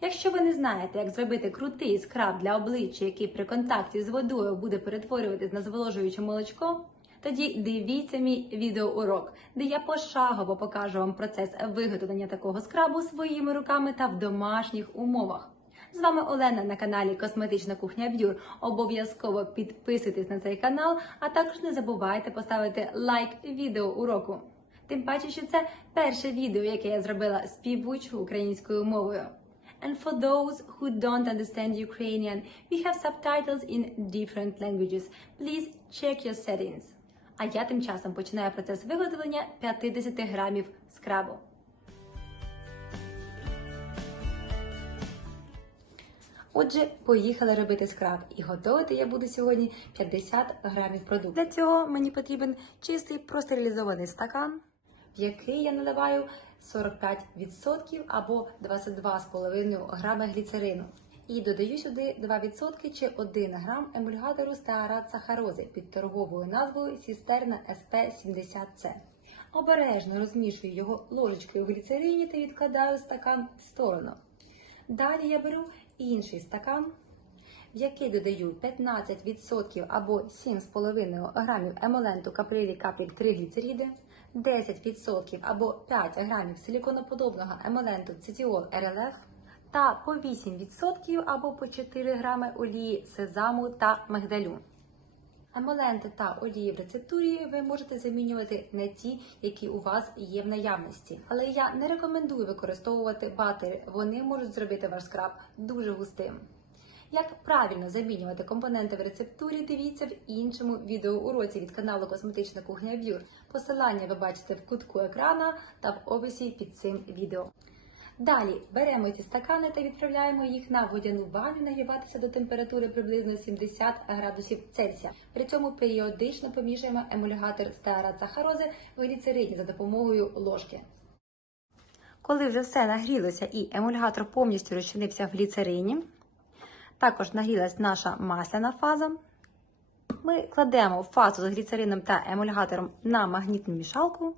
Якщо ви не знаєте, як зробити крутий скраб для обличчя, який при контакті з водою буде перетворюватись на зволожуюче молочко, тоді дивіться мій відеоурок, де я пошагово покажу вам процес виготовлення такого скрабу своїми руками та в домашніх умовах. З вами Олена на каналі Косметична кухня Б'юр. Обов'язково підписуйтесь на цей канал, а також не забувайте поставити лайк відео уроку. Тим паче, що це перше відео, яке я зробила співучою українською мовою. And for those who don't understand Ukrainian, we have subtitles in different languages. Please check your settings. А я тим часом починаю процес виготовлення 50 грамів скрабу. Отже, поїхали робити скраб. І готувати я буду сьогодні 50 грамів продукту. Для цього мені потрібен чистий простерилізований стакан, в який я наливаю 45% або 22,5 грами гліцерину. І додаю сюди 2% чи 1 грам емульгатору стеарат сахарози під торговою назвою Сістерна SP70C. Обережно розмішую його ложечкою в гліцерині та відкладаю стакан в сторону. Далі я беру інший стакан, в який додаю 15% або 7,5 грамів емоленту каприлі капель 3 гліцеріди, 10% або 5 грамів силіконоподобного емоленту цитіол РЛФ та по 8% або по 4 грами олії сезаму та мигдалю. Емоленти та олії в рецептурі ви можете замінювати на ті, які у вас є в наявності. Але я не рекомендую використовувати батери, вони можуть зробити ваш скраб дуже густим. Як правильно замінювати компоненти в рецептурі, дивіться в іншому відеоуроці від каналу Косметична кухня Б'юр. Посилання ви бачите в кутку екрана та в описі під цим відео. Далі беремо ці стакани та відправляємо їх на водяну баню нагріватися до температури приблизно 70 градусів Цельсія. При цьому періодично помішуємо емульгатор стеарат сахарози в гліцерині за допомогою ложки. Коли вже все нагрілося і емульгатор повністю розчинився в гліцерині, також нагрілась наша масляна фаза. Ми кладемо фазу з гліцерином та емульгатором на магнітну мішалку,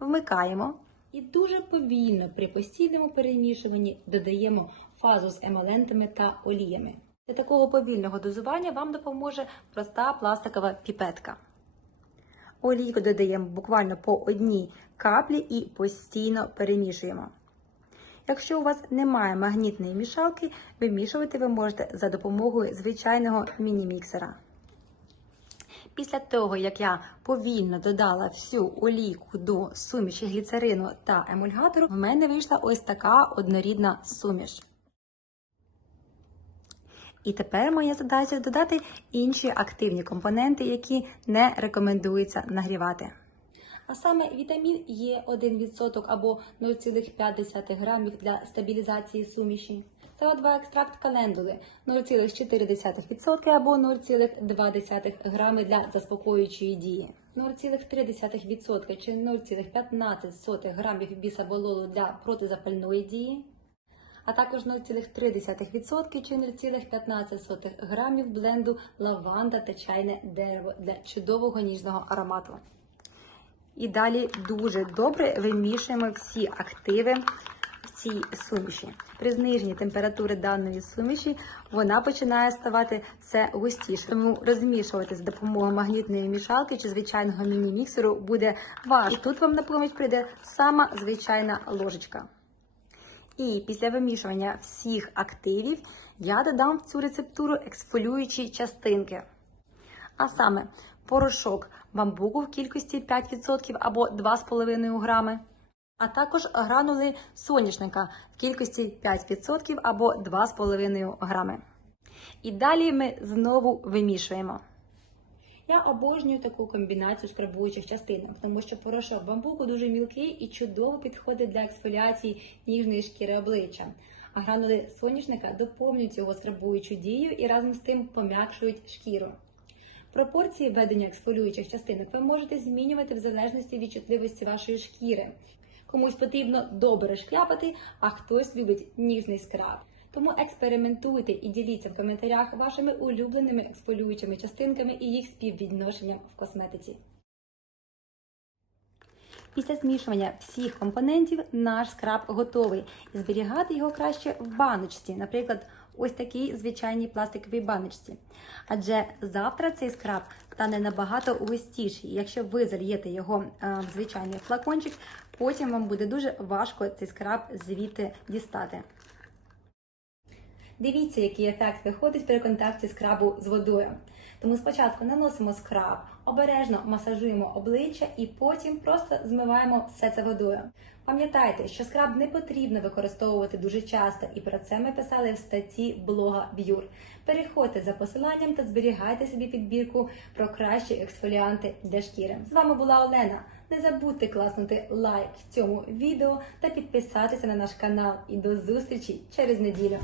вмикаємо і дуже повільно при постійному перемішуванні додаємо фазу з емолентами та оліями. Для такого повільного дозування вам допоможе проста пластикова піпетка. Олійку додаємо буквально по одній каплі і постійно перемішуємо. Якщо у вас немає магнітної мішалки, вимішувати ви можете за допомогою звичайного міні-міксера. Після того, як я повільно додала всю олійку до суміші гліцерину та емульгатору, в мене вийшла ось така однорідна суміш. І тепер моя задача додати інші активні компоненти, які не рекомендується нагрівати. А саме вітамін Е 1% або 0,5 грамів для стабілізації суміші. СО2 екстракт календули 0,4% або 0,2 грами для заспокоюючої дії. 0,3% чи 0,15 грамів бісабололу для протизапальної дії, а також 0,3% чи 0,15 грамів бленду лаванда та чайне дерево для чудового ніжного аромату. І далі дуже добре вимішуємо всі активи в цій суміші. При зниженні температури даної суміші вона починає ставати все густіше. Тому розмішувати за допомогою магнітної мішалки чи звичайного міні-міксеру буде важко. І тут вам на поміч прийде сама звичайна ложечка. І після вимішування всіх активів я додам в цю рецептуру ексфолюючі частинки. А саме порошок бамбуку в кількості 5% або 2,5 грами, а також гранули соняшника в кількості 5% або 2,5 грами. І далі ми знову вимішуємо. Я обожнюю таку комбінацію скрабуючих частинок, тому що порошок бамбуку дуже мілкий і чудово підходить для ексфоліації ніжної шкіри обличчя. А гранули соняшника доповнюють його скрабуючу дію і разом з тим пом'якшують шкіру. Пропорції введення ексфолюючих частинок ви можете змінювати в залежності від чутливості вашої шкіри. Комусь потрібно добре шкляпати, а хтось любить ніжний скраб. Тому експериментуйте і діліться в коментарях вашими улюбленими ексфолюючими частинками і їх співвідношенням в косметиці. Після змішування всіх компонентів наш скраб готовий. Зберігати його краще в баночці, наприклад, ось такій звичайній пластиковій баночці. Адже завтра цей скраб стане набагато густіший. Якщо ви зальєте його е, в звичайний флакончик, потім вам буде дуже важко цей скраб звідти дістати. Дивіться, який ефект виходить при контакті скрабу з водою. Тому спочатку наносимо скраб, обережно масажуємо обличчя і потім просто змиваємо все це водою. Пам'ятайте, що скраб не потрібно використовувати дуже часто, і про це ми писали в статті блога Б'юр. Переходьте за посиланням та зберігайте собі підбірку про кращі ексфоліанти для шкіри. З вами була Олена. Не забудьте класнути лайк цьому відео та підписатися на наш канал. І до зустрічі через неділю.